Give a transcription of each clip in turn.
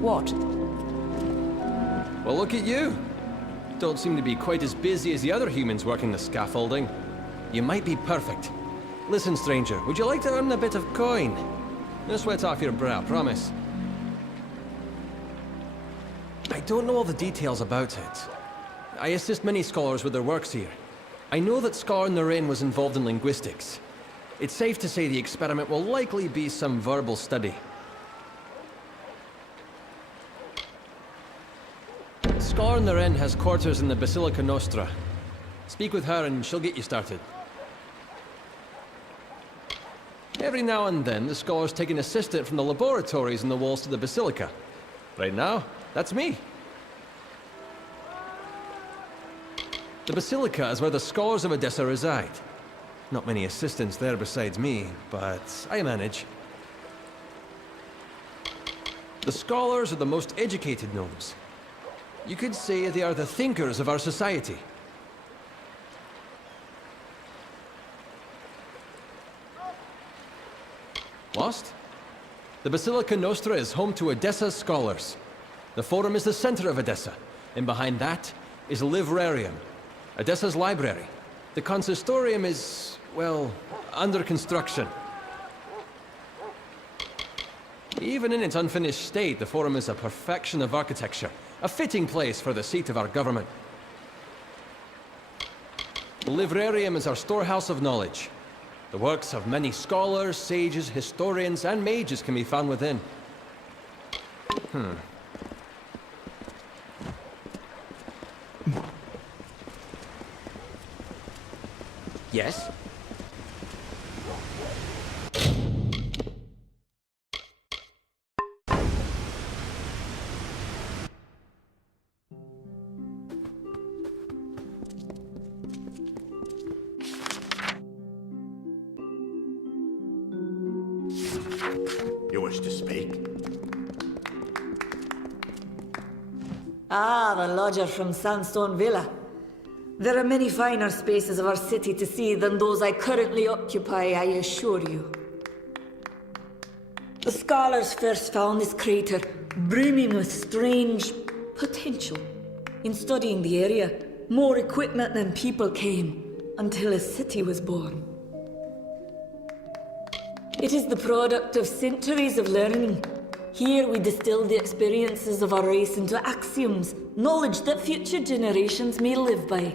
What? Well, look at you. Don't seem to be quite as busy as the other humans working the scaffolding. You might be perfect. Listen, stranger, would you like to earn a bit of coin? No sweat off your brow, promise. I don't know all the details about it. I assist many scholars with their works here. I know that Scar Naren was involved in linguistics. It's safe to say the experiment will likely be some verbal study. Scar Naren has quarters in the Basilica Nostra. Speak with her and she'll get you started. Every now and then, the scholars take an assistant from the laboratories in the walls to the Basilica. Right now, that's me. The Basilica is where the scholars of Odessa reside. Not many assistants there besides me, but I manage. The scholars are the most educated gnomes. You could say they are the thinkers of our society. Lost? The Basilica Nostra is home to Odessa's scholars. The Forum is the center of Odessa, and behind that is a librarium, Odessa's library. The consistorium is, well, under construction. Even in its unfinished state, the Forum is a perfection of architecture, a fitting place for the seat of our government. The librarium is our storehouse of knowledge. The works of many scholars, sages, historians, and mages can be found within. Yes? You wish to speak? Ah, the lodger from Sandstone Villa. There are many finer spaces of our city to see than those I currently occupy, I assure you. The scholars first found this crater brimming with strange potential. In studying the area, more equipment than people came, until a city was born. It is the product of centuries of learning. Here we distill the experiences of our race into axioms, knowledge that future generations may live by.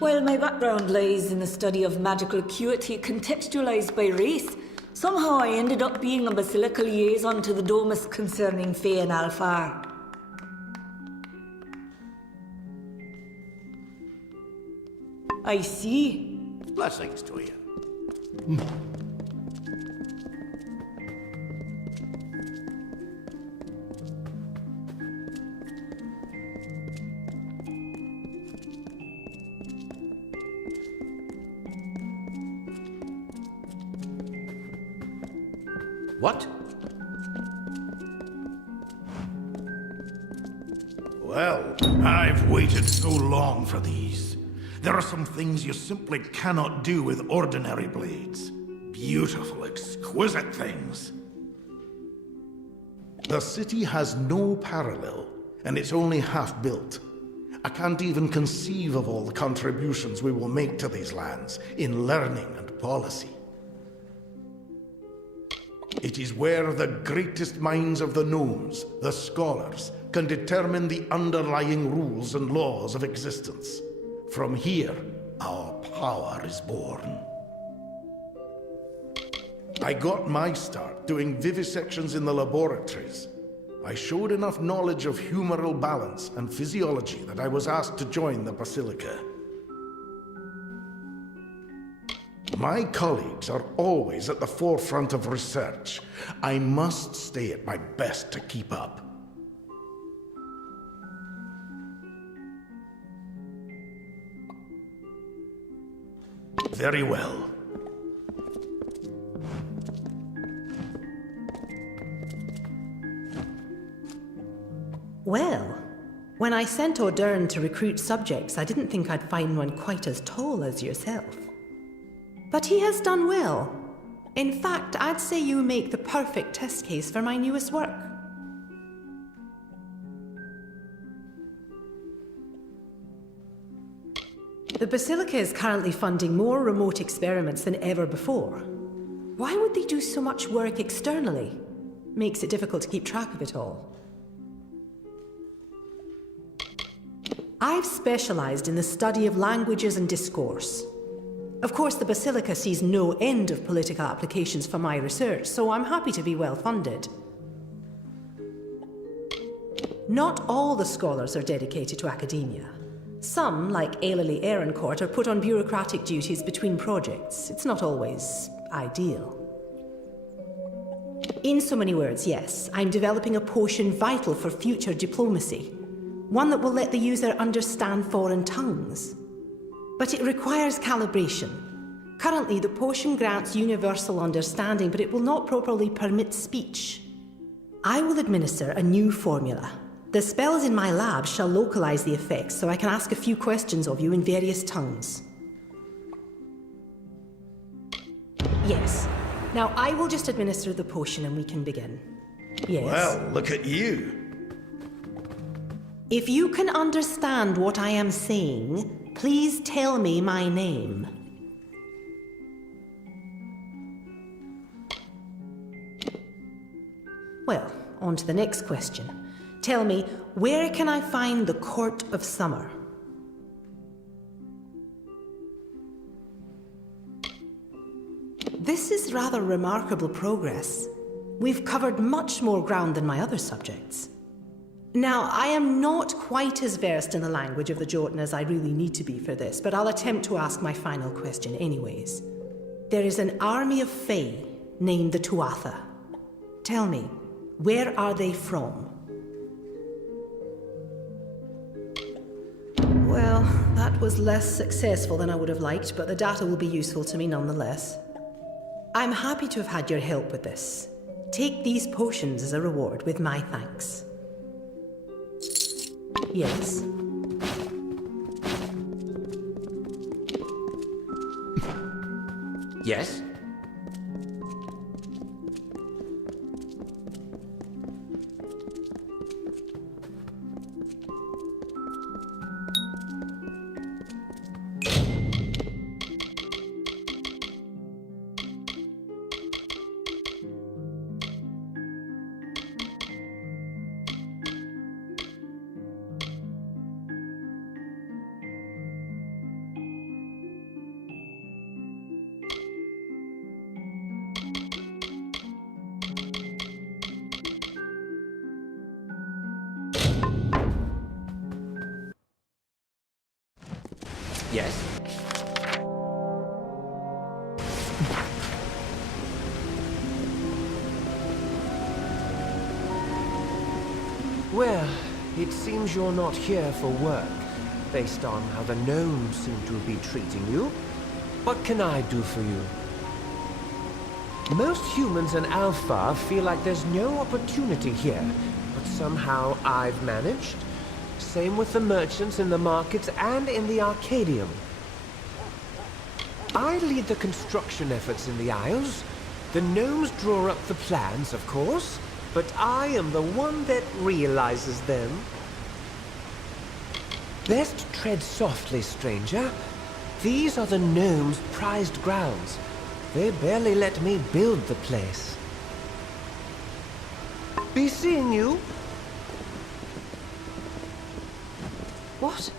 While my background lies in the study of magical acuity contextualized by race, somehow I ended up being a basilica liaison to the Domus concerning Fae and Alfar. I see. Blessings to you. What? Well, I've waited so long for these. There are some things you simply cannot do with ordinary blades. Beautiful, exquisite things. The city has no parallel, and it's only half built. I can't even conceive of all the contributions we will make to these lands in learning and policy. It is where the greatest minds of the gnomes, the scholars, can determine the underlying rules and laws of existence. From here, our power is born. I got my start doing vivisections in the laboratories. I showed enough knowledge of humoral balance and physiology that I was asked to join the Basilica. My colleagues are always at the forefront of research. I must stay at my best to keep up. Very well. Well, When I sent Audern to recruit subjects, I didn't think I'd find one quite as tall as yourself. But he has done well. In fact, I'd say you make the perfect test case for my newest work. The Basilica is currently funding more remote experiments than ever before. Why would they do so much work externally? Makes it difficult to keep track of it all. I've specialized in the study of languages and discourse. Of course, the Basilica sees no end of political applications for my research, so I'm happy to be well funded. Not all the scholars are dedicated to academia. Some, like Ailey Ehrencourt, are put on bureaucratic duties between projects. It's not always ideal. In so many words, yes, I'm developing a potion vital for future diplomacy. One that will let the user understand foreign tongues. But it requires calibration. Currently, the potion grants universal understanding, but it will not properly permit speech. I will administer a new formula. The spells in my lab shall localize the effects, so I can ask a few questions of you in various tongues. Yes. Now, I will just administer the potion and we can begin. Yes. Well, look at you. If you can understand what I am saying, please tell me my name. Well, on to the next question. Tell me, where can I find the Court of Summer? This is rather remarkable progress. We've covered much more ground than my other subjects. Now, I am not quite as versed in the language of the Jotun as I really need to be for this, but I'll attempt to ask my final question anyways. There is an army of Fae named the Tuatha. Tell me, where are they from? Well, that was less successful than I would have liked, but the data will be useful to me nonetheless. I'm happy to have had your help with this. Take these potions as a reward with my thanks. Yes. Yes? Yes? Well, it seems you're not here for work, based on how the gnomes seem to be treating you. What can I do for you? Most humans in Alpha feel like there's no opportunity here, but somehow I've managed. Same with the merchants in the markets and in the Arcadium. I lead the construction efforts in the Isles. The gnomes draw up the plans, of course, but I am the one that realizes them. Best tread softly, stranger. These are the gnomes' prized grounds. They barely let me build the place. Be seeing you. What?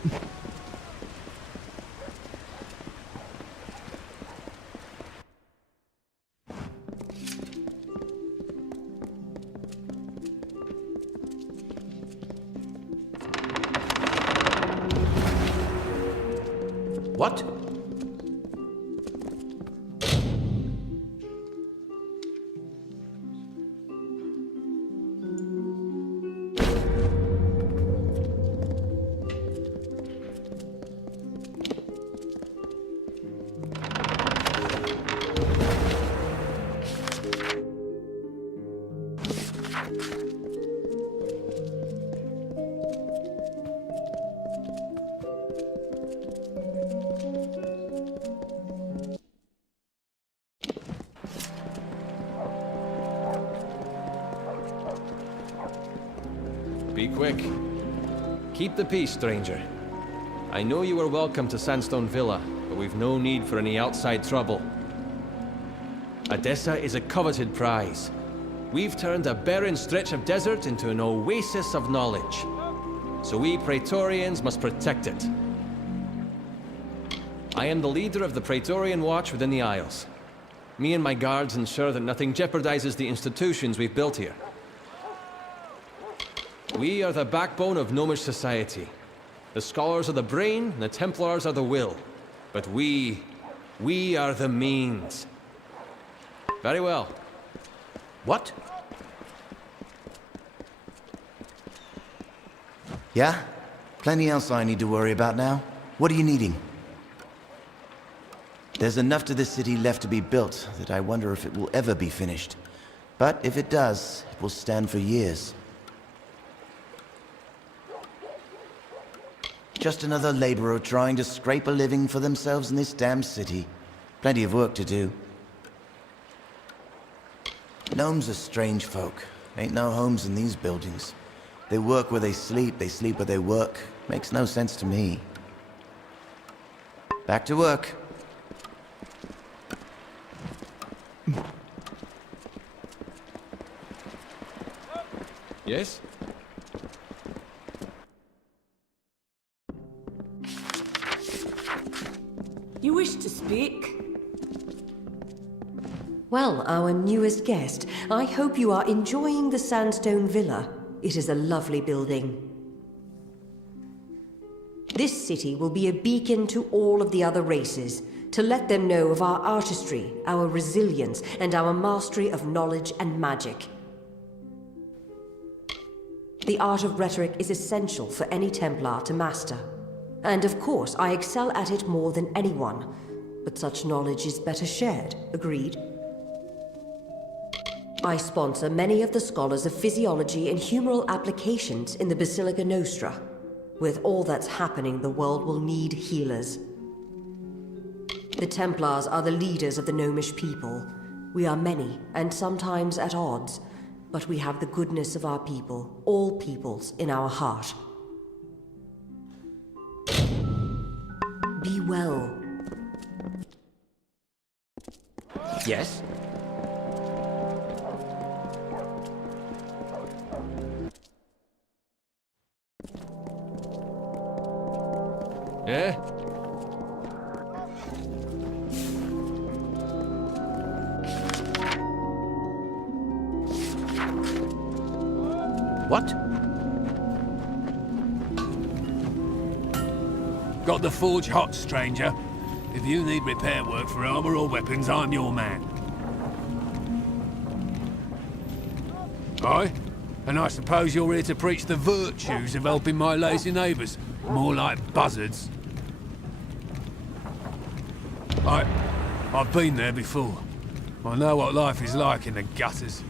What? Be quick. Keep the peace, stranger. I know you are welcome to Sandstone Villa, but we've no need for any outside trouble. Odessa is a coveted prize. We've turned a barren stretch of desert into an oasis of knowledge. So we Praetorians must protect it. I am the leader of the Praetorian Watch within the Isles. Me and my guards ensure that nothing jeopardizes the institutions we've built here. We are the backbone of Gnomish society. The scholars are the brain, and the Templars are the will. But we are the means. Very well. What? Yeah? Plenty else I need to worry about now. What are you needing? There's enough to this city left to be built that I wonder if it will ever be finished. But if it does, it will stand for years. Just another laborer trying to scrape a living for themselves in this damn city. Plenty of work to do. Gnomes are strange folk. Ain't no homes in these buildings. They work where they sleep where they work. Makes no sense to me. Back to work. Yes? You wish to speak? Well, our newest guest, I hope you are enjoying the Sandstone Villa. It is a lovely building. This city will be a beacon to all of the other races, to let them know of our artistry, our resilience, and our mastery of knowledge and magic. The art of rhetoric is essential for any Templar to master. And of course, I excel at it more than anyone. But such knowledge is better shared, agreed? I sponsor many of the scholars of physiology and humoral applications in the Basilica Nostra. With all that's happening, the world will need healers. The Templars are the leaders of the Gnomish people. We are many, and sometimes at odds, but we have the goodness of our people, all peoples, in our heart. Be well. Yes? Yeah? What? Got the forge hot, stranger. If you need repair work for armor or weapons, I'm your man. Aye? And I suppose you're here to preach the virtues of helping my lazy neighbours. More like buzzards. I've been there before. I know what life is like in the gutters.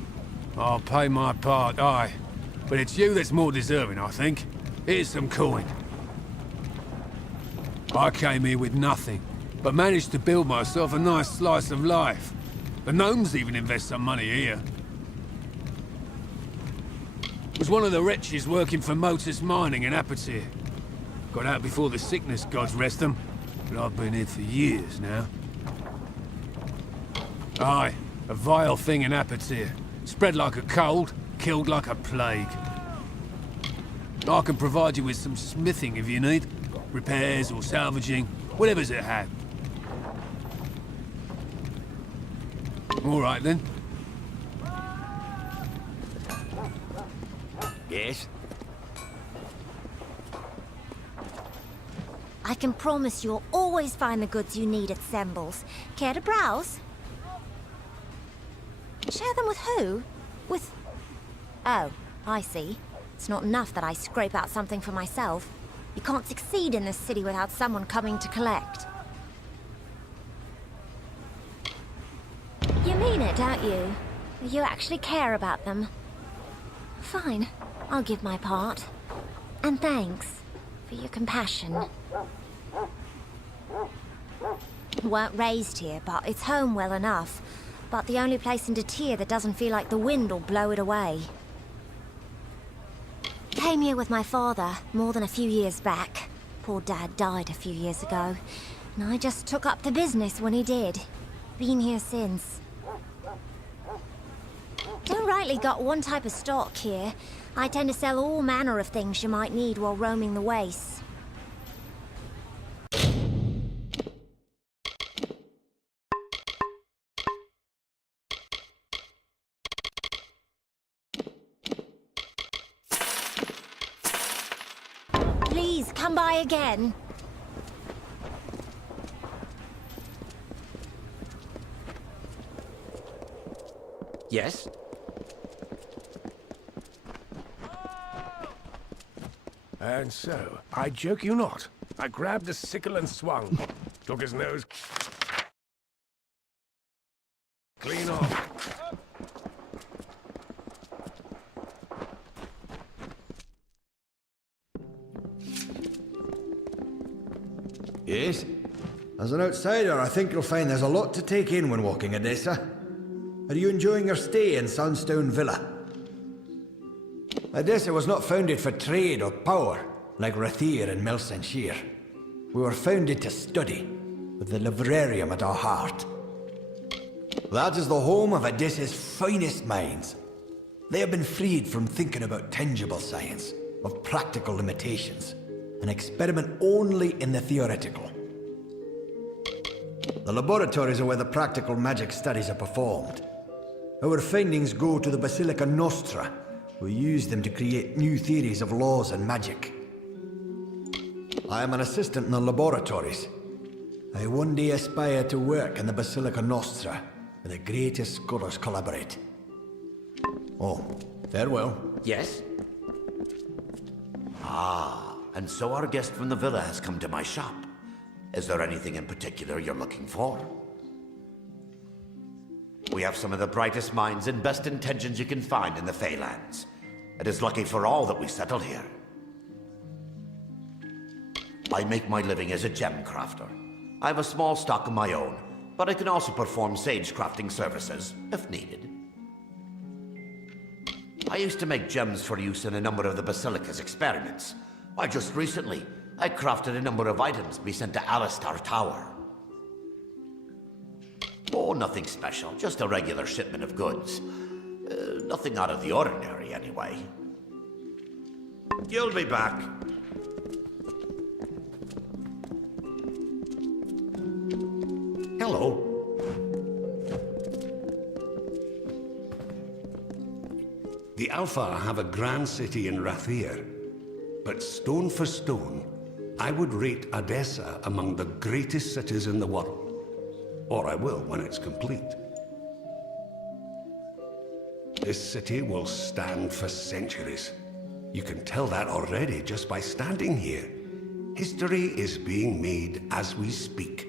I'll pay my part, aye. But it's you that's more deserving, I think. Here's some coin. I came here with nothing, but managed to build myself a nice slice of life. The gnomes even invest some money here. Was one of the wretches working for Motus Mining in Apatir. Got out before the sickness gods rest them, but I've been here for years now. Aye, a vile thing in Apatir. Spread like a cold, killed like a plague. I can provide you with some smithing if you need. Repairs or salvaging, whatever's at hand. All right then. Yes? I can promise you'll always find the goods you need at Sembles. Care to browse? Share them with who? With... Oh, I see. It's not enough that I scrape out something for myself. You can't succeed in this city without someone coming to collect. You mean it, don't you? You actually care about them. Fine, I'll give my part. And thanks for your compassion. Weren't raised here, but it's home well enough. But the only place in Tyr that doesn't feel like the wind will blow it away. Came here with my father more than a few years back. Poor Dad died a few years ago, and I just took up the business when he did. Been here since. Don't rightly got one type of stock here. I tend to sell all manner of things you might need while roaming the wastes. Please, come by again. Yes? And so, I joke you not, I grabbed a sickle and swung. Took his nose clean off. Yes? As an outsider, I think you'll find there's a lot to take in when walking Odessa. Are you enjoying your stay in Sunstone Villa? Odessa was not founded for trade or power, like Rathir and Melsenshire. We were founded to study, with the librarium at our heart. That is the home of Odessa's finest minds. They have been freed from thinking about tangible science, of practical limitations, and experiment only in the theoretical. The laboratories are where the practical magic studies are performed. Our findings go to the Basilica Nostra, who use them to create new theories of laws and magic. I am an assistant in the laboratories. I one day aspire to work in the Basilica Nostra, where the greatest scholars collaborate. Oh, farewell. Yes? Ah, and so our guest from the villa has come to my shop. Is there anything in particular you're looking for? We have some of the brightest minds and best intentions you can find in the Feylands. It is lucky for all that we settled here. I make my living as a gem crafter. I have a small stock of my own, but I can also perform sage crafting services, if needed. I used to make gems for use in a number of the Basilica's experiments. Why, just recently, I crafted a number of items to be sent to Alistar Tower. Oh, nothing special, just a regular shipment of goods. Nothing out of the ordinary, anyway. You'll be back. Hello. The Alpha have a grand city in Rathir, but stone for stone, I would rate Odessa among the greatest cities in the world. Or I will when it's complete. This city will stand for centuries. You can tell that already just by standing here. History is being made as we speak.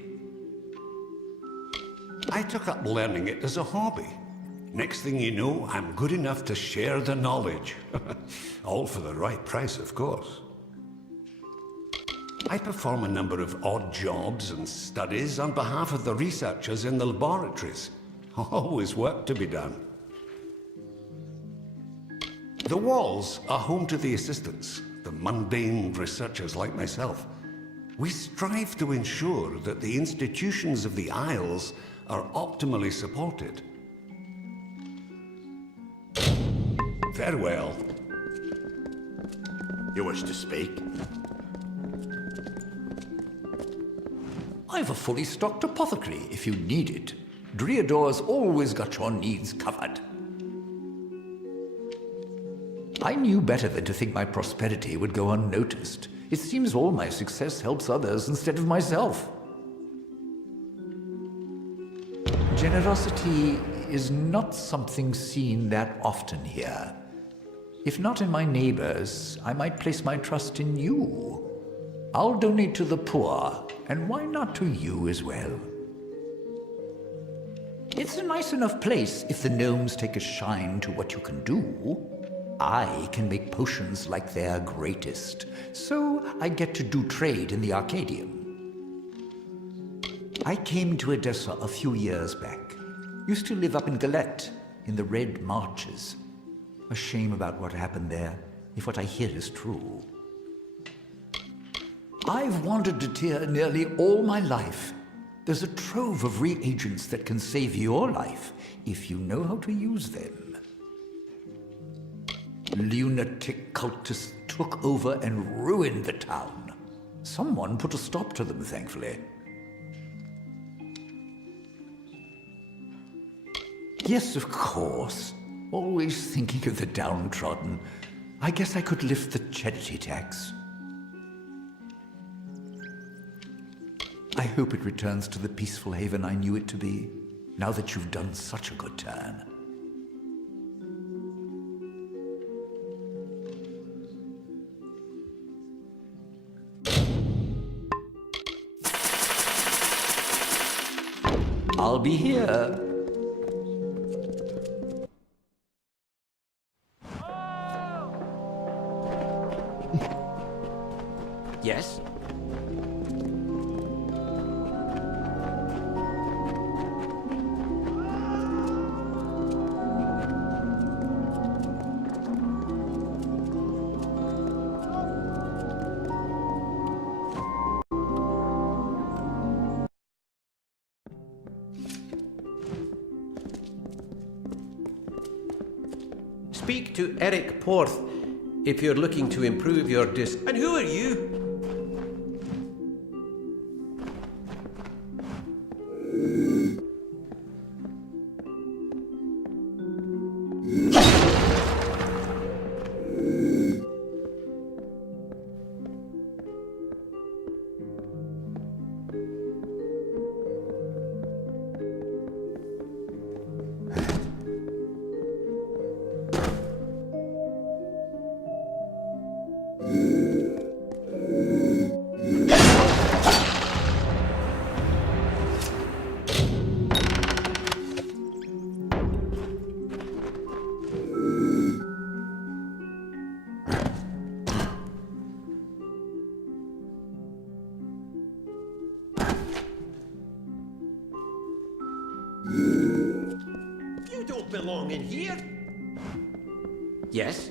I took up learning it as a hobby. Next thing you know, I'm good enough to share the knowledge. All for the right price, of course. I perform a number of odd jobs and studies on behalf of the researchers in the laboratories. Always work to be done. The walls are home to the assistants, the mundane researchers like myself. We strive to ensure that the institutions of the Isles are optimally supported. Farewell. You wish to speak? I've a fully stocked apothecary if you need it. Driador's always got your needs covered. I knew better than to think my prosperity would go unnoticed. It seems all my success helps others instead of myself. Generosity is not something seen that often here. If not in my neighbors, I might place my trust in you. I'll donate to the poor, and why not to you as well? It's a nice enough place if the gnomes take a shine to what you can do. I can make potions like their greatest, so I get to do trade in the Arcadium. I came to Odessa a few years back. Used to live up in Galette, in the Red Marches. A shame about what happened there. if what I hear is true. I've wandered to Tyr nearly all my life. There's a trove of reagents that can save your life if you know how to use them. Lunatic cultists took over and ruined the town. Someone put a stop to them, thankfully. Yes, of course. Always thinking of the downtrodden. I guess I could lift the charity tax. I hope it returns to the peaceful haven I knew it to be, now that you've done such a good turn. I'll be here. Yes? Speak to Eric Porth if you're looking to improve your disc. And who are you? You don't belong in here. Yes?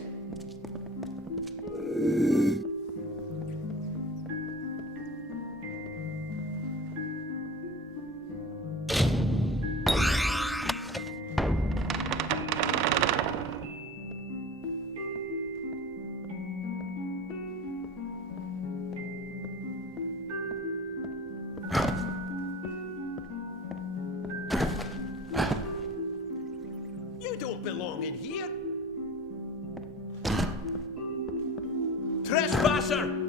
You don't belong in here. Trespasser!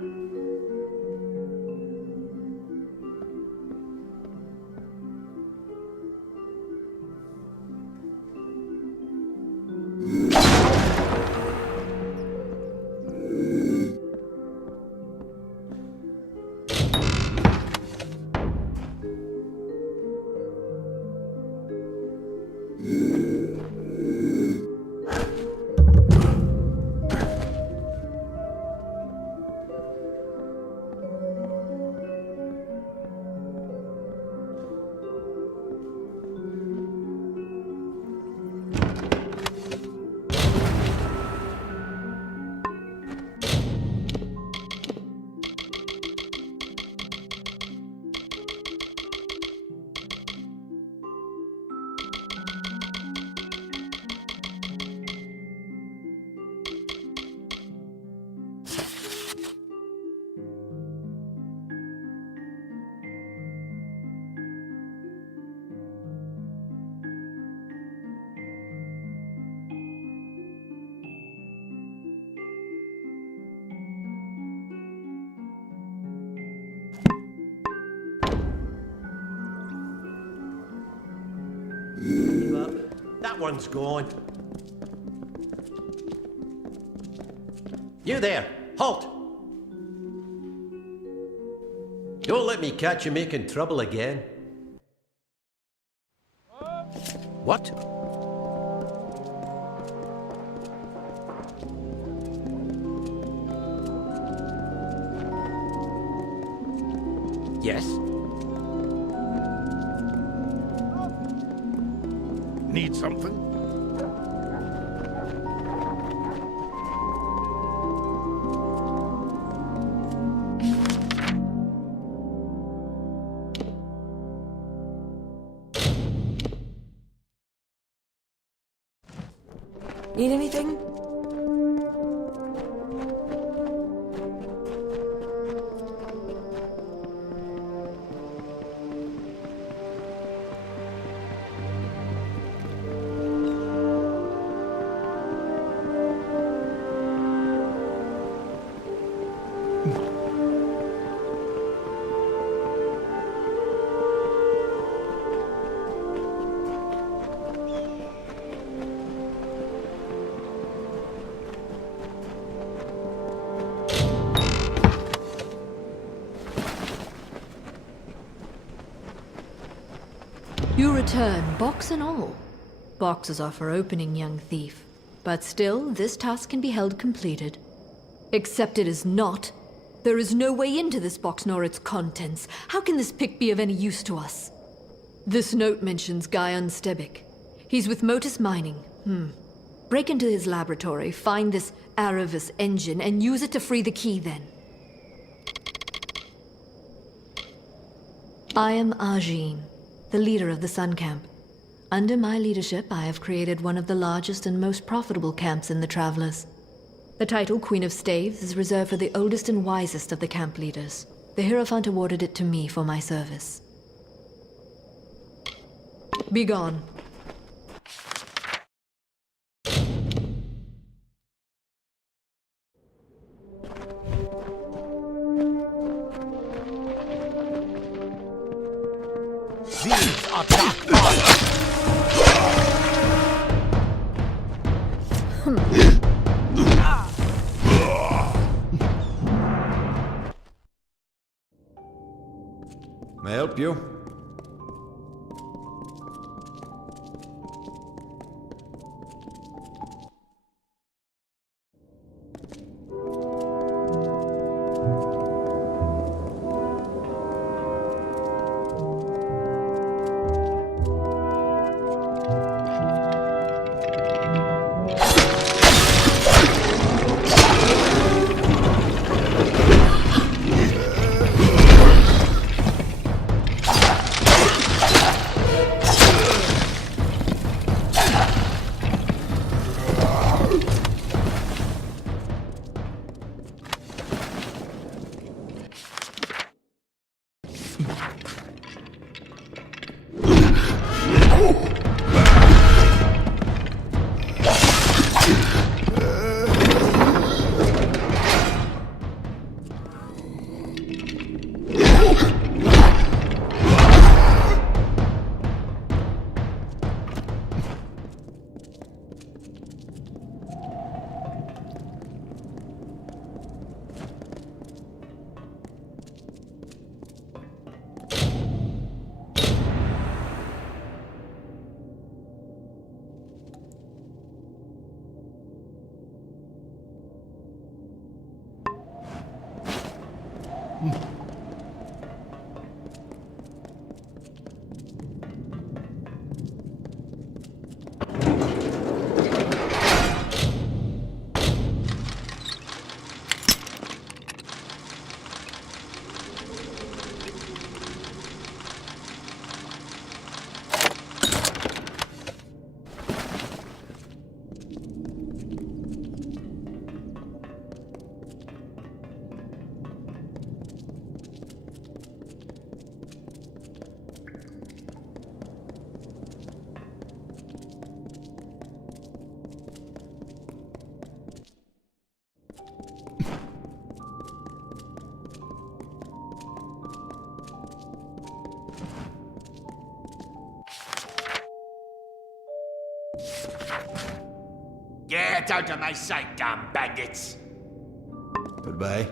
That one's gone. You there! Halt! Don't let me catch you making trouble again. What? Yes? Need something? Need anything? You return, box and all. Boxes are for opening, young thief. But still, this task can be held completed. Except it is not. There is no way into this box nor its contents. How can this pick be of any use to us? This note mentions Guy Unstebic. He's with Motus Mining. Break into his laboratory, find this Aravis engine, and use it to free the key then. I am Ajin, the leader of the Sun Camp. Under my leadership, I have created one of the largest and most profitable camps in the Travelers. The title Queen of Staves is reserved for the oldest and wisest of the camp leaders. The Hierophant awarded it to me for my service. Be gone. These are dark gods. May I help you? Get out of my sight, damn bandits! Goodbye.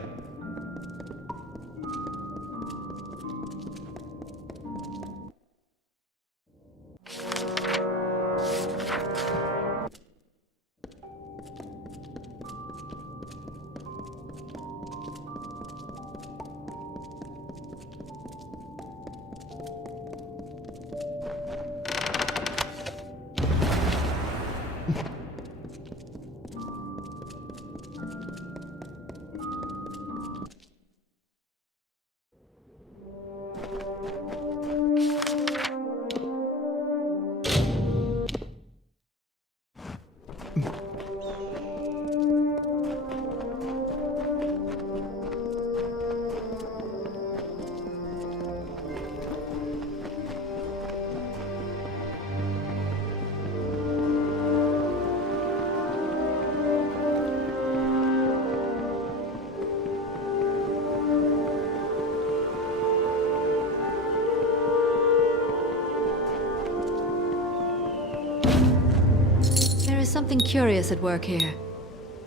something curious at work here.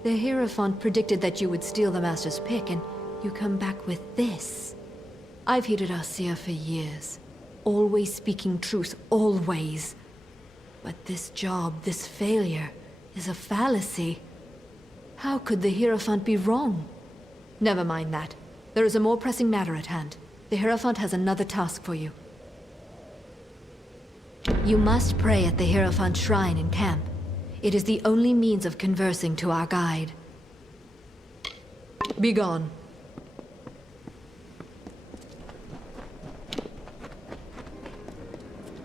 The Hierophant predicted that you would steal the Master's pick, and you come back with this. I've hated Arcia for years. Always speaking truth, always. But this job, this failure, is a fallacy. How could the Hierophant be wrong? Never mind that. There is a more pressing matter at hand. The Hierophant has another task for you. You must pray at the Hierophant shrine in camp. It is the only means of conversing to our guide. Be gone.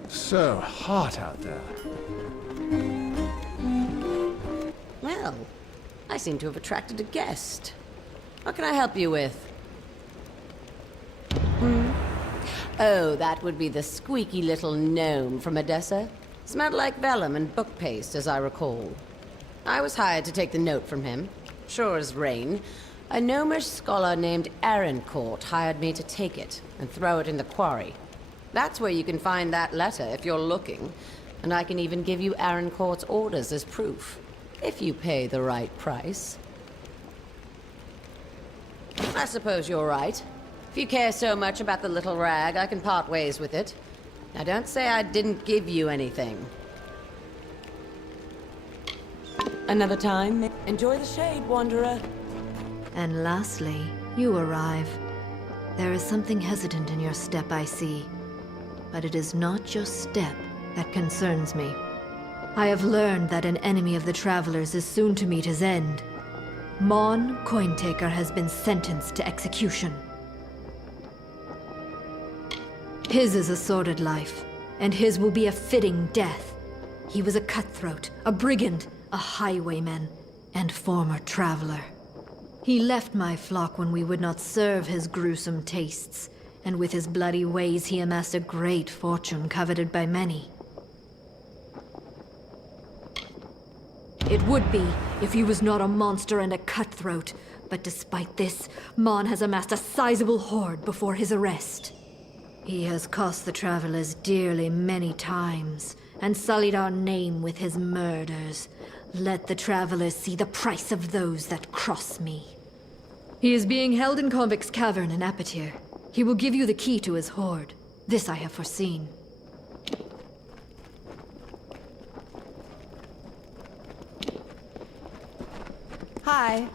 So hot out there. Well, I seem to have attracted a guest. What can I help you with? Oh, that would be the squeaky little gnome from Edessa. Smelled like vellum and book paste, as I recall. I was hired to take the note from him. Sure as rain. A gnomish scholar named Arancourt hired me to take it and throw it in the quarry. That's where you can find that letter if you're looking. And I can even give you Arancourt's orders as proof, if you pay the right price. I suppose you're right. If you care so much about the little rag, I can part ways with it. Now don't say I didn't give you anything. Another time, enjoy the shade, Wanderer. And lastly, you arrive. There is something hesitant in your step, I see. But it is not your step that concerns me. I have learned that an enemy of the Travelers is soon to meet his end. Mon Cointaker has been sentenced to execution. His is a sordid life, and his will be a fitting death. He was a cutthroat, a brigand, a highwayman, and former traveler. He left my flock when we would not serve his gruesome tastes, and with his bloody ways he amassed a great fortune coveted by many. It would be if he was not a monster and a cutthroat, but despite this, Mon has amassed a sizable hoard before his arrest. He has cost the Travelers dearly many times, and sullied our name with his murders. Let the Travelers see the price of those that cross me. He is being held in Convict's Cavern in Apatir. He will give you the key to his hoard. This I have foreseen. Hi.